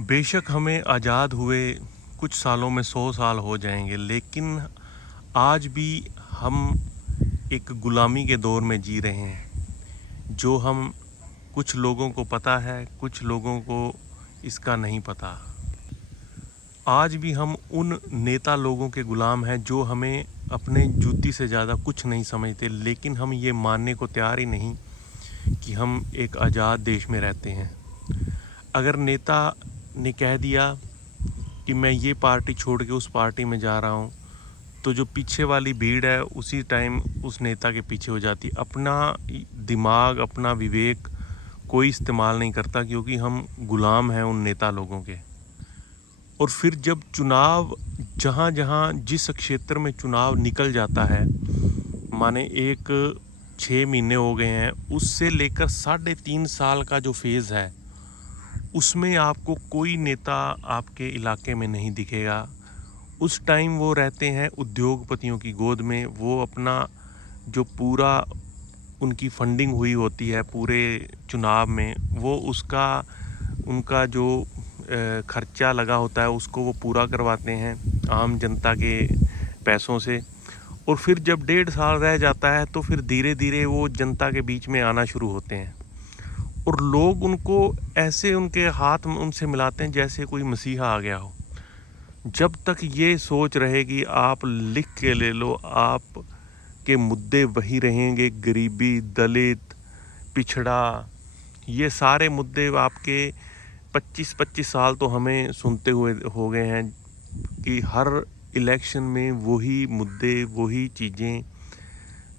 बेशक हमें आज़ाद हुए कुछ सालों में 100 साल हो जाएंगे, लेकिन आज भी हम एक गुलामी के दौर में जी रहे हैं। जो हम कुछ लोगों को पता है, कुछ लोगों को इसका नहीं पता। आज भी हम उन नेता लोगों के गुलाम हैं जो हमें अपने जूती से ज़्यादा कुछ नहीं समझते, लेकिन हम ये मानने को तैयार ही नहीं कि हम एक आज़ाद देश में रहते हैं। अगर नेता ने कह दिया कि मैं ये पार्टी छोड़ के उस पार्टी में जा रहा हूँ, तो जो पीछे वाली भीड़ है उसी टाइम उस नेता के पीछे हो जाती। अपना दिमाग, अपना विवेक कोई इस्तेमाल नहीं करता, क्योंकि हम गुलाम हैं उन नेता लोगों के। और फिर जब चुनाव जहाँ जहाँ जिस क्षेत्र में चुनाव निकल जाता है, माने 6 महीने हो गए हैं, उससे लेकर 3.5 साल का जो फेज़ है, उसमें आपको कोई नेता आपके इलाके में नहीं दिखेगा। उस टाइम वो रहते हैं उद्योगपतियों की गोद में। वो अपना जो पूरा उनकी फंडिंग हुई होती है पूरे चुनाव में, वो उनका जो खर्चा लगा होता है उसको वो पूरा करवाते हैं आम जनता के पैसों से। और फिर जब 1.5 साल रह जाता है तो फिर धीरे धीरे वो जनता के बीच में आना शुरू होते हैं, और लोग उनको ऐसे उनके हाथ में उनसे मिलाते हैं जैसे कोई मसीहा आ गया हो। जब तक ये सोच रहेगी आप लिख के ले लो, आप के मुद्दे वही रहेंगे, गरीबी, दलित, पिछड़ा, ये सारे मुद्दे आपके 25-25 साल तो हमें सुनते हुए हो गए हैं कि हर इलेक्शन में वही मुद्दे, वही चीज़ें।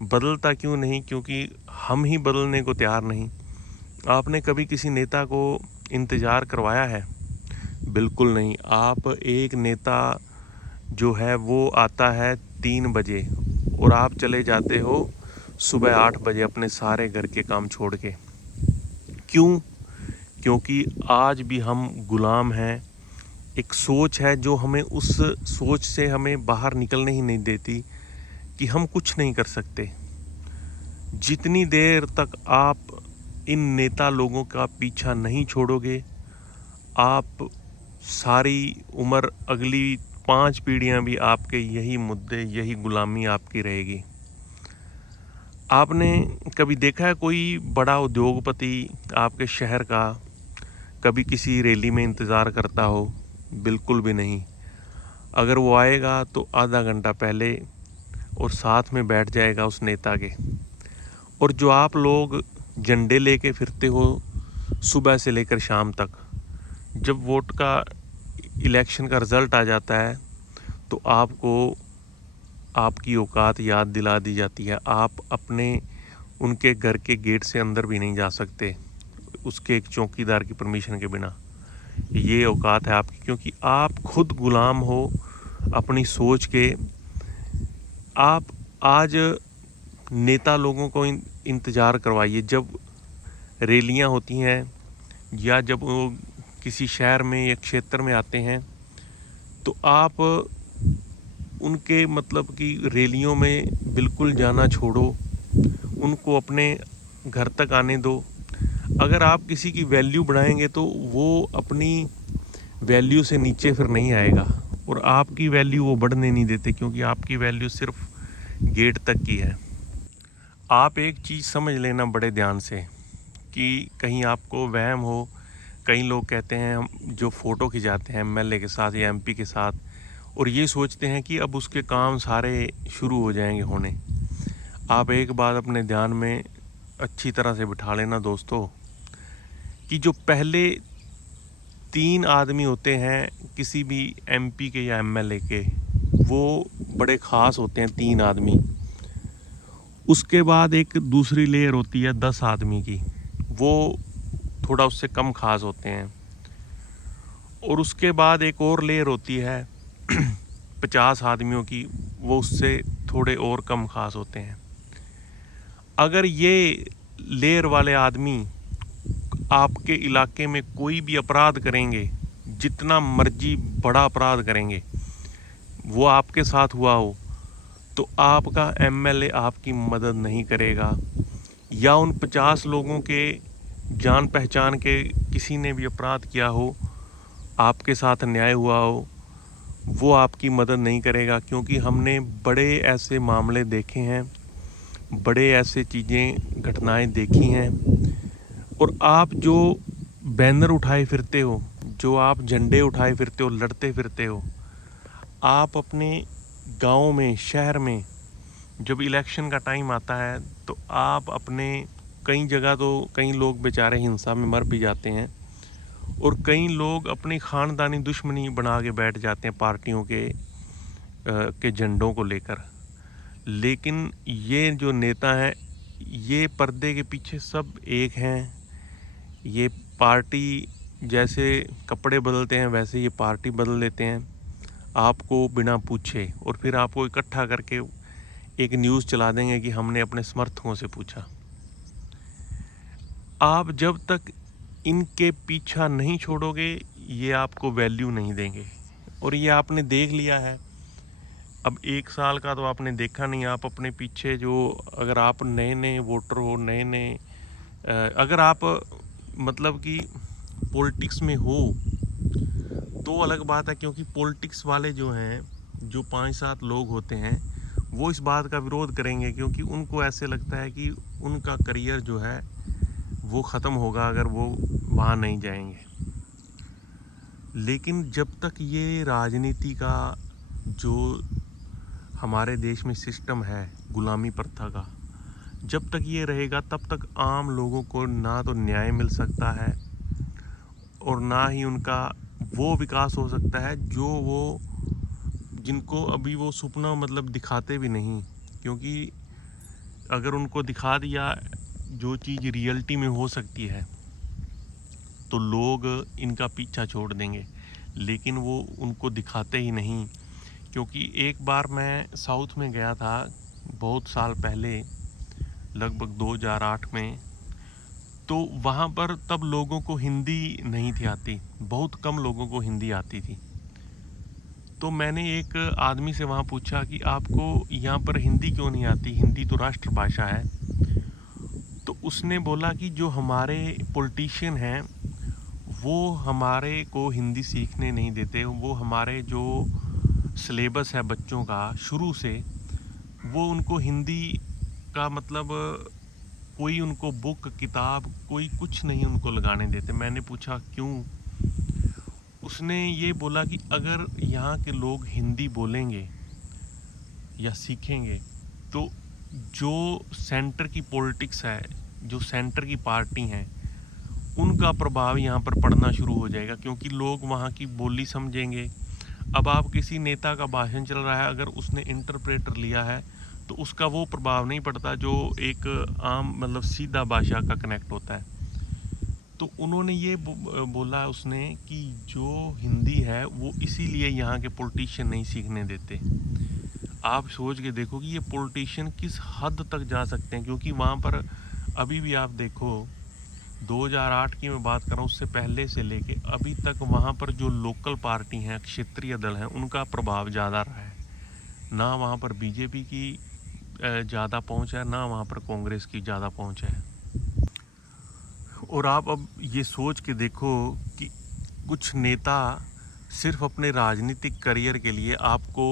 बदलता क्यों नहीं? क्योंकि हम ही बदलने को तैयार नहीं। आपने कभी किसी नेता को इंतज़ार करवाया है? बिल्कुल नहीं। आप एक नेता जो है वो आता है 3 बजे और आप चले जाते हो सुबह 8 बजे अपने सारे घर के काम छोड़ के। क्यों? क्योंकि आज भी हम गुलाम हैं। एक सोच है जो हमें उस सोच से हमें बाहर निकलने ही नहीं देती कि हम कुछ नहीं कर सकते। जितनी देर तक आप इन नेता लोगों का पीछा नहीं छोड़ोगे, आप सारी उम्र, अगली 5 पीढ़ियां भी आपके यही मुद्दे, यही गुलामी आपकी रहेगी। आपने कभी देखा है कोई बड़ा उद्योगपति आपके शहर का कभी किसी रैली में इंतज़ार करता हो? बिल्कुल भी नहीं। अगर वो आएगा तो आधा घंटा पहले और साथ में बैठ जाएगा उस नेता के। और जो आप लोग झंडे लेके फिरते हो सुबह से लेकर शाम तक, जब वोट का इलेक्शन का रिज़ल्ट आ जाता है तो आपको आपकी औकात याद दिला दी जाती है। आप अपने उनके घर के गेट से अंदर भी नहीं जा सकते उसके एक चौकीदार की परमिशन के बिना। ये औकात है आपकी, क्योंकि आप खुद गुलाम हो अपनी सोच के। आप आज नेता लोगों को इंतज़ार करवाइए। जब रैलियां होती हैं या जब वो किसी शहर में या क्षेत्र में आते हैं, तो आप उनके मतलब कि रैलियों में बिल्कुल जाना छोड़ो, उनको अपने घर तक आने दो। अगर आप किसी की वैल्यू बढ़ाएंगे तो वो अपनी वैल्यू से नीचे फिर नहीं आएगा, और आपकी वैल्यू वो बढ़ने नहीं देते, क्योंकि आपकी वैल्यू सिर्फ गेट तक की है। आप एक चीज़ समझ लेना बड़े ध्यान से कि कहीं आपको वहम हो। कई लोग कहते हैं हम जो फ़ोटो खिंचाते हैं एमएलए के साथ या एमपी के साथ, और ये सोचते हैं कि अब उसके काम सारे शुरू हो जाएंगे होने। आप एक बात अपने ध्यान में अच्छी तरह से बिठा लेना दोस्तों, कि जो पहले 3 आदमी होते हैं किसी भी एमपी के या एमएलए के, वो बड़े ख़ास होते हैं 3 आदमी। उसके बाद एक दूसरी लेयर होती है 10 आदमी की, वो थोड़ा उससे कम ख़ास होते हैं। और उसके बाद एक और लेयर होती है 50 आदमियों की, वो उससे थोड़े और कम ख़ास होते हैं। अगर ये लेयर वाले आदमी आपके इलाके में कोई भी अपराध करेंगे, जितना मर्जी बड़ा अपराध करेंगे, वो आपके साथ हुआ हो, तो आपका एमएलए आपकी मदद नहीं करेगा। या उन 50 लोगों के जान पहचान के किसी ने भी अपराध किया हो, आपके साथ अन्याय हुआ हो वो आपकी मदद नहीं करेगा, क्योंकि हमने बड़े ऐसे मामले देखे हैं, बड़े ऐसे चीज़ें घटनाएं देखी हैं। और आप जो बैनर उठाए फिरते हो, जो आप झंडे उठाए फिरते हो, लड़ते फिरते हो, आप अपने गांव में, शहर में जब इलेक्शन का टाइम आता है तो आप अपने कई जगह तो कई लोग बेचारे हिंसा में मर भी जाते हैं और कई लोग अपनी ख़ानदानी दुश्मनी बना के बैठ जाते हैं पार्टियों के झंडों को लेकर। लेकिन ये जो नेता हैं, ये पर्दे के पीछे सब एक हैं। ये पार्टी जैसे कपड़े बदलते हैं वैसे ये पार्टी बदल लेते हैं आपको बिना पूछे, और फिर आपको इकट्ठा करके एक न्यूज़ चला देंगे कि हमने अपने समर्थकों से पूछा। आप जब तक इनके पीछा नहीं छोड़ोगे ये आपको वैल्यू नहीं देंगे, और ये आपने देख लिया है। अब 1 साल का तो आपने देखा नहीं, आप अपने पीछे जो, अगर आप नए नए वोटर हो, नए नए अगर आप मतलब कि पॉलिटिक्स में हो तो अलग बात है, क्योंकि पॉलिटिक्स वाले जो हैं, जो 5-7 लोग होते हैं, वो इस बात का विरोध करेंगे क्योंकि उनको ऐसे लगता है कि उनका करियर जो है वो ख़त्म होगा अगर वो वहाँ नहीं जाएंगे। लेकिन जब तक ये राजनीति का जो हमारे देश में सिस्टम है गुलामी प्रथा का, जब तक ये रहेगा तब तक आम लोगों को ना तो न्याय मिल सकता है और ना ही उनका वो विकास हो सकता है जो वो, जिनको अभी वो सपना मतलब दिखाते भी नहीं। क्योंकि अगर उनको दिखा दिया जो चीज़ रियलिटी में हो सकती है तो लोग इनका पीछा छोड़ देंगे, लेकिन वो उनको दिखाते ही नहीं। क्योंकि एक बार मैं साउथ में गया था बहुत साल पहले, लगभग 2008 में, तो वहाँ पर तब लोगों को हिंदी नहीं थी आती, बहुत कम लोगों को हिंदी आती थी। तो मैंने एक आदमी से वहाँ पूछा कि आपको यहाँ पर हिंदी क्यों नहीं आती, हिंदी तो राष्ट्रभाषा है। तो उसने बोला कि जो हमारे पॉलिटिशियन हैं वो हमारे को हिंदी सीखने नहीं देते, वो हमारे जो सिलेबस है बच्चों का शुरू से, वो उनको हिंदी का मतलब कोई उनको बुक किताब कोई कुछ नहीं उनको लगाने देते। मैंने पूछा क्यों? उसने ये बोला कि अगर यहाँ के लोग हिंदी बोलेंगे या सीखेंगे तो जो सेंटर की पॉलिटिक्स है, जो सेंटर की पार्टी हैं, उनका प्रभाव यहाँ पर पड़ना शुरू हो जाएगा, क्योंकि लोग वहाँ की बोली समझेंगे। अब आप किसी नेता का भाषण चल रहा है, अगर उसने इंटरप्रेटर लिया है तो उसका वो प्रभाव नहीं पड़ता जो एक आम मतलब सीधा भाषा का कनेक्ट होता है। तो उन्होंने ये बोला उसने कि जो हिंदी है वो इसीलिए यहाँ के पॉलिटिशियन नहीं सीखने देते। आप सोच के देखो कि ये पॉलिटिशियन किस हद तक जा सकते हैं, क्योंकि वहाँ पर अभी भी आप देखो 2008 की मैं बात कर रहा हूँ, उससे पहले से लेके अभी तक वहाँ पर जो लोकल पार्टी हैं, क्षेत्रीय दल हैं, उनका प्रभाव ज़्यादा रहा है। ना वहाँ पर बीजेपी की ज़्यादा पहुँच है, ना वहाँ पर कांग्रेस की ज़्यादा पहुँच है। और आप अब ये सोच के देखो कि कुछ नेता सिर्फ अपने राजनीतिक करियर के लिए आपको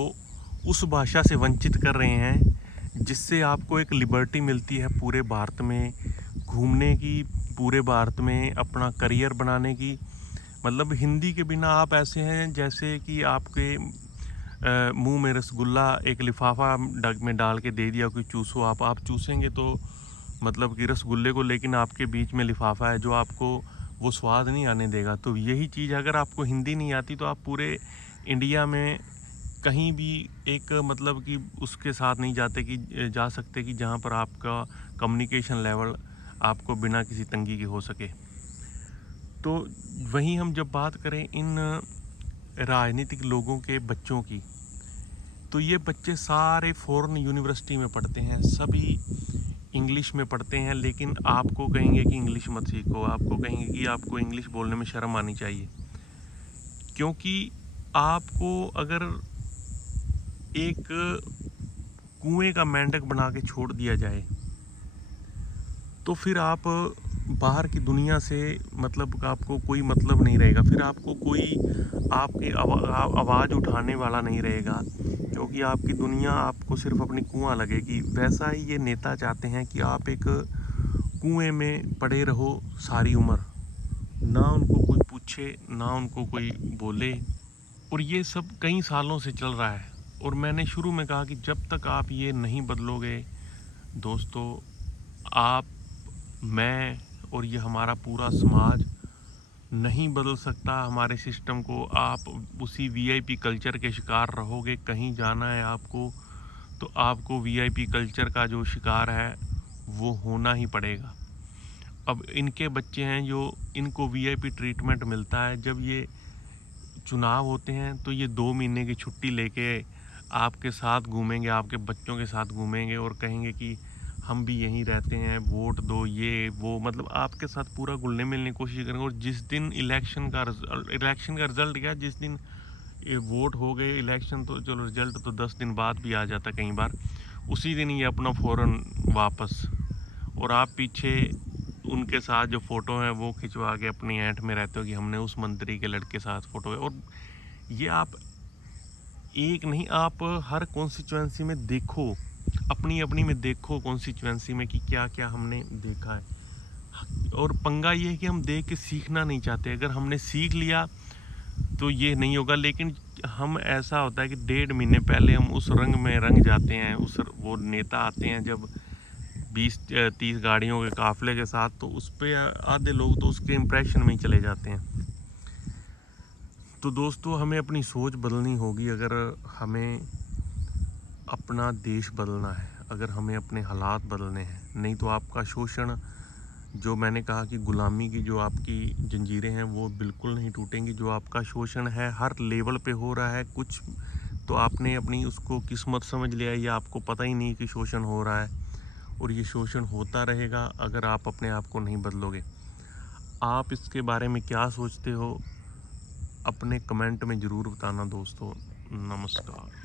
उस भाषा से वंचित कर रहे हैं जिससे आपको एक लिबर्टी मिलती है पूरे भारत में घूमने की, पूरे भारत में अपना करियर बनाने की। मतलब हिंदी के बिना आप ऐसे हैं जैसे कि आपके मुंह में रसगुल्ला एक लिफाफा डग में डाल के दे दिया, कोई चूसो, आप चूसेंगे तो मतलब कि रसगुल्ले को, लेकिन आपके बीच में लिफाफा है जो आपको वो स्वाद नहीं आने देगा। तो यही चीज़ अगर आपको हिंदी नहीं आती तो आप पूरे इंडिया में कहीं भी एक मतलब कि उसके साथ नहीं जा सकते कि जहाँ पर आपका कम्युनिकेशन लेवल आपको बिना किसी तंगी के हो सके। तो वहीं हम जब बात करें इन राजनीतिक लोगों के बच्चों की, तो ये बच्चे सारे फॉरेन यूनिवर्सिटी में पढ़ते हैं, सभी इंग्लिश में पढ़ते हैं, लेकिन आपको कहेंगे कि इंग्लिश मत सीखो, आपको कहेंगे कि आपको इंग्लिश बोलने में शर्म आनी चाहिए। क्योंकि आपको अगर एक कुएं का मेंढक बना के छोड़ दिया जाए तो फिर आप बाहर की दुनिया से मतलब आपको कोई मतलब नहीं रहेगा, फिर आपको कोई आपकी आवाज़ उठाने वाला नहीं रहेगा, क्योंकि आपकी दुनिया आपको सिर्फ अपनी कुआं लगेगी। वैसा ही ये नेता चाहते हैं कि आप एक कुएं में पड़े रहो सारी उम्र, ना उनको कोई पूछे ना उनको कोई बोले। और ये सब कई सालों से चल रहा है। और मैंने शुरू में कहा कि जब तक आप ये नहीं बदलोगे दोस्तों, आप, मैं और ये हमारा पूरा समाज नहीं बदल सकता हमारे सिस्टम को। आप उसी वीआईपी कल्चर के शिकार रहोगे। कहीं जाना है आपको तो आपको वीआईपी कल्चर का जो शिकार है वो होना ही पड़ेगा। अब इनके बच्चे हैं जो इनको वीआईपी ट्रीटमेंट मिलता है, जब ये चुनाव होते हैं तो ये 2 महीने की छुट्टी लेके आपके साथ घूमेंगे, आपके बच्चों के साथ घूमेंगे और कहेंगे कि हम भी यहीं रहते हैं, वोट दो, ये वो, मतलब आपके साथ पूरा घुलने मिलने की कोशिश करेंगे। और जिस दिन इलेक्शन का रिजल्ट क्या, जिस दिन ये वोट हो गए, इलेक्शन तो चलो रिजल्ट तो 10 दिन बाद भी आ जाता कई बार, उसी दिन ये अपना फ़ौरन वापस, और आप पीछे उनके साथ जो फ़ोटो हैं वो खिंचवा के अपनी ऐंठ में रहते हो कि हमने उस मंत्री के लड़के साथ फ़ोटो है। और ये आप एक नहीं, आप हर कॉन्स्टिट्यूएंसी में देखो, अपनी अपनी में देखो कॉन्स्टिट्यूएंसी में कि क्या क्या हमने देखा है। और पंगा ये है कि हम देख के सीखना नहीं चाहते। अगर हमने सीख लिया तो ये नहीं होगा, लेकिन हम, ऐसा होता है कि 1.5 महीने पहले हम उस रंग में रंग जाते हैं। वो नेता आते हैं जब 20-30 गाड़ियों के काफिले के साथ, तो उस पर आधे लोग तो उसके इम्प्रेशन में ही चले जाते हैं। तो दोस्तों, हमें अपनी सोच बदलनी होगी अगर हमें अपना देश बदलना है, अगर हमें अपने हालात बदलने हैं। नहीं तो आपका शोषण, जो मैंने कहा कि गुलामी की जो आपकी जंजीरें हैं वो बिल्कुल नहीं टूटेंगी। जो आपका शोषण है हर लेवल पे हो रहा है, कुछ तो आपने अपनी उसको किस्मत समझ लिया है या आपको पता ही नहीं कि शोषण हो रहा है, और ये शोषण होता रहेगा अगर आप अपने आप को नहीं बदलोगे। आप इसके बारे में क्या सोचते हो, अपने कमेंट में ज़रूर बताना दोस्तों। नमस्कार।